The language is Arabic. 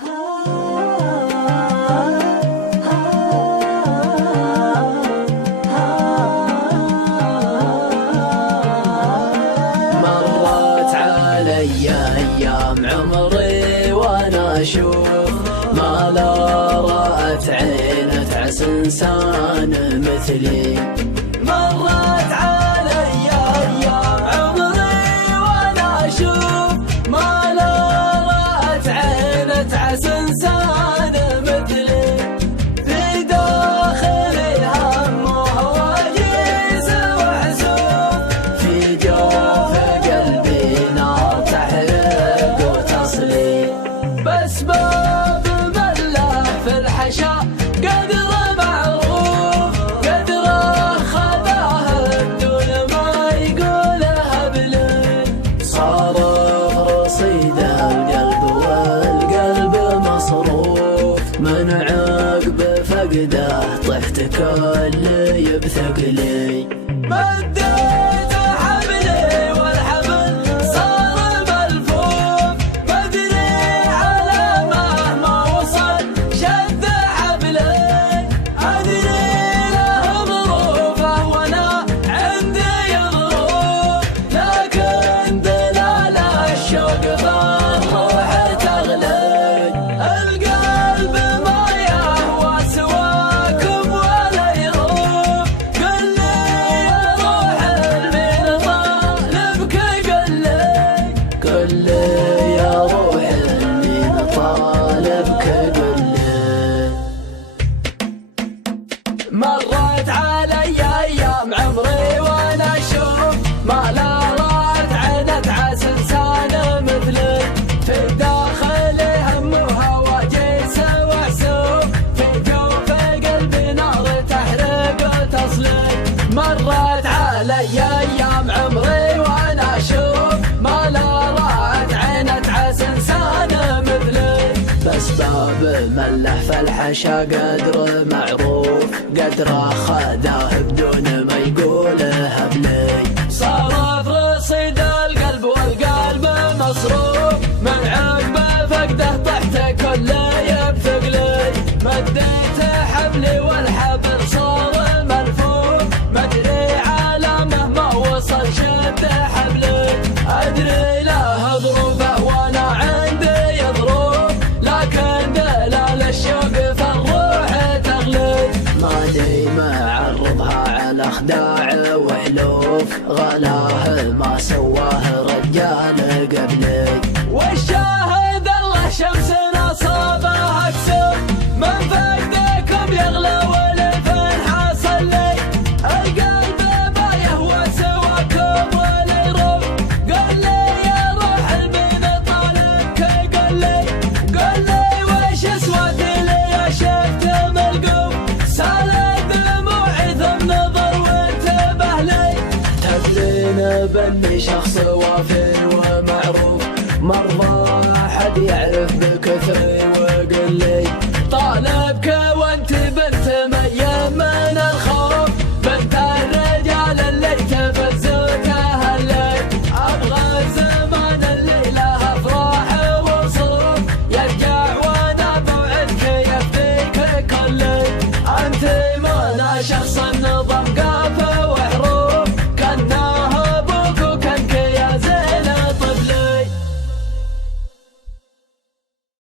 مرت علي أيام عمري وأنا أشوف ما لا رأت عين تعس إنسان مثلي. مرت علي أيام عمري وأنا أشوف ما لا رأت عين تعس إنسان مثلي. في داخل الهم وهواجس وحزوف، في جوف قلبي نار تحرق وتصلي. بأسباب مله في الحشا قدر معروف، قدره خذاه بدون ما يقولها بلي. صار رصيد القلب والقلب مصروف، من عقب فقده طحت كل يبثقلي. مديت حبلي والحبل صار ملفوف، بدري على مهما وصل شد حبلي. أدري له ظروفه وأنا عندي ظروف، لكن دلال الشوق بالروح تغلي. القلب ما يهوى سواكم ولا يروف، قل لي يا روح المين طالبك، قل لي يا روح المين طالبك، قل لي. مرت علي أيام عمري وأنا أشوف ما لا رأت عين تعس إنسان مثلي. في داخلي هم وهواجس وحسوف، في جوف قلبي نار تحرق وتصلي. مرت علي أيام عمري وأنا أشوف ما لا رأت عين تعس إنسان مثلي. بأسباب مله في الحشا قدر معروف، قدره خذاه بدون ما يقولها بلي. صار رصيد القلب والقلب مصروف، من عقب فقده طحت كل يبثقلي. مديت حبلي والحبل صار ملفوف، مدري على مهما وصل شد حبلي. أدري له ظروفه وأنا عندي ظروف، لكن دلال الشوق في الروح تغلي. ما ديما عرضها على خداع وحلوف، غلاه ما سواه رجال قبلي. والشاهد الله شمسنا صابها كسوف، من فقدكم يغلى والفن حاصل لي. القلب ما يهوى سواكم ولا يروف، قل لي يا روح المين طالبك، قل لي وش اسود لي شفت ملقوف. سالت دموعي ثم نظر وانتبه لي. تدرين باني شخص وافي ومعروف، مرة